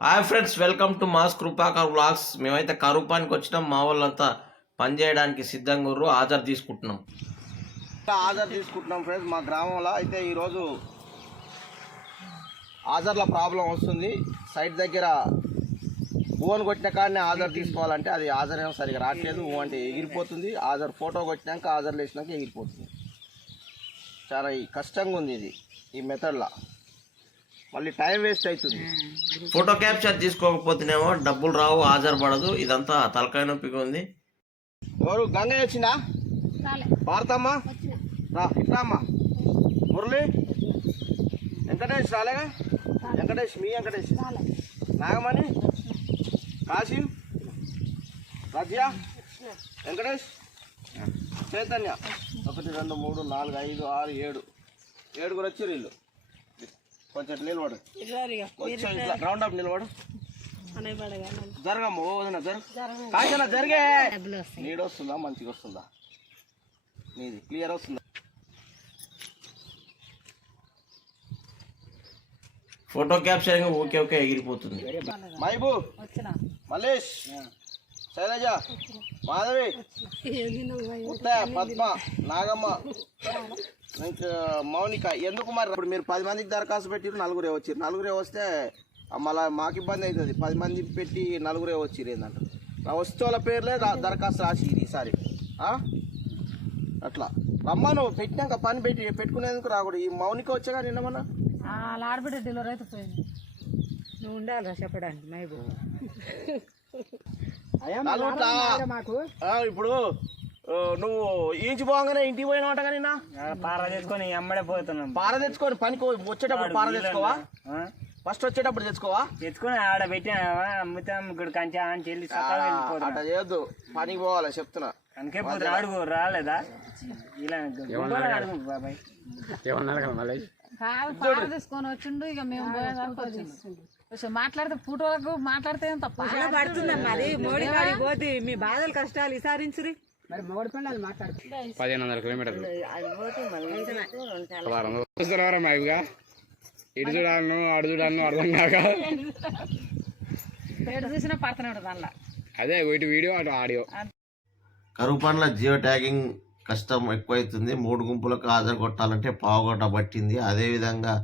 Hi friends, welcome to mass Krupakar vlogs. మేమైతే కరూపానికి వచ్చినాం. మా వాళ్ళంతా పని చేయడానికి సిద్ధంగా ఉర్రు. హాజరు తీసుకుంటున్నాం ఫ్రెండ్స్. మా గ్రామంలో అయితే ఈరోజు హాజర్ల ప్రాబ్లం వస్తుంది. సైట్ దగ్గర ఊహను కొట్టిన కాడనే హాజరు తీసుకోవాలంటే అది హాజర్ ఏమో సరిగా రావట్లేదు. ఊ అంటే ఎగిరిపోతుంది. హాజరు ఫోటో కొట్టినాక హాజర్లు వేసినాక ఎగిరిపోతుంది. చాలా కష్టంగా ఉంది ఇది ఈ మెథడ్లో. మళ్ళీ టైం వేస్ట్ అవుతుంది. ఫోటో క్యాప్చర్ తీసుకోకపోతేనేమో డబ్బులు రావు, హాజరు పడదు. ఇదంతా తలకాయ నొప్పిగా ఉంది. ఎవరు గంగయ్య వచ్చిందా? భారతమ్మ రా, ఇట్లా అమ్మ. మురళి, వెంకటేష్ రాలేగా? వెంకటేష్, మీ వెంకటేష్, నాగమణి, కాశీం, రజియా, వెంకటేష్, చైతన్య. 1 2 3 4 5 6 7 ఏడుగురు వచ్చారు వీళ్ళు. కొంచెం నిలబడు, కొంచెం ఇట్లా రౌండ్ అప్ నిలబడు. జరగమ్మ, ఓ వదిన జరుగు. కాశీనా జరిగే. నీడు వస్తుందా? మంచిగా వస్తుందా? నీది క్లియర్ వస్తుందా? ఫోటో క్యాప్చరింగ్ ఓకే ఓకే ఎగిరిపోతుంది. మైబూ, మల్లేష్, శైలజ, మాధవి, పద్మ, నాగమ్మ, ఇంకా మౌనిక. ఎందుకు మరి ఇప్పుడు మీరు 10 మందికి దరఖాస్తు పెట్టిరు, 4గురే వచ్చారు. 4గురే వస్తే మళ్ళీ మాకు ఇబ్బంది అవుతుంది. 10 మంది పెట్టి 4గురే వచ్చిరు ఏంటంటారు. వస్తే వాళ్ళ పేర్లే దరఖాస్తు రాసి ఈసారి అట్లా రమ్మను. పెట్టినాక పని పెట్టుకునేందుకు రాకూడదు. ఈ మౌనిక వచ్చాగా నిన్న మన ఆడబిడ్డ డెలివరీ అయితే పోయింది. నువ్వు ఉండాలి చెప్పడానికి మైబు. ఇప్పుడు నువ్వు ఈంచి పోగానే ఇంటికి పోయినమాట కానీ పార తెచ్చుకొని అమ్మడే పోతున్నాం. పార తెచ్చుకొని పనికి వచ్చేటప్పుడు పార తెచ్చుకోవా? ఫస్ట్ వచ్చేటప్పుడు తెచ్చుకొని ఆడ పెట్టినా అమ్ముతాం ఇక్కడ కంచా అని చెల్లి అట్లా చేయొద్దు. పనికి పోవాలి చెప్తున్నా. అందుకే పోతున్నా. అడుగు రాలేదా? ఇలా అడుగు బాబాయ్. పార తీసుకొని వచ్చిండు. ఇక మేము మాట్లాడితే ఫోటోలకు మాట్లాడితే తప్ప పడుతుందమ్మా. అది మోడీ కాడికి పోతే మీ బాధలు కష్టాలు విసారించురి. మరి మోడీ పిల్లలు మాట్లాడుతుంది 1500 కిలోమీటర్లు ఇటు చూడాలను అడు చూడాలను అర్థం కాక ఎటు చూసినా పడుతున్నాడు దానిలో. అదే ఇటు వీడియో అటు ఆడియో. కరూపాన్లో జియో ట్యాగింగ్ కష్టం ఎక్కువైతుంది. 3 గుంపులకు హాజరు కొట్టాలంటే పావుగంట పట్టింది. అదేవిధంగా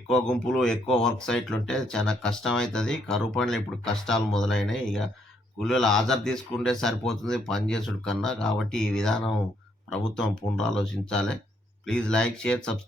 ఎక్కువ గుంపులు, ఎక్కువ వర్క్ సైట్లు ఉంటే చాలా కష్టం అవుతుంది. కరూపాన్లో ఇప్పుడు కష్టాలు మొదలైనాయి. ఇక కూలీలు హాజరు తీసుకుంటే సరిపోతుంది పని చేసుడు కన్నా. కాబట్టి ఈ విధానం ప్రభుత్వం పునరాలోచించాలి. Please like, share, subscribe.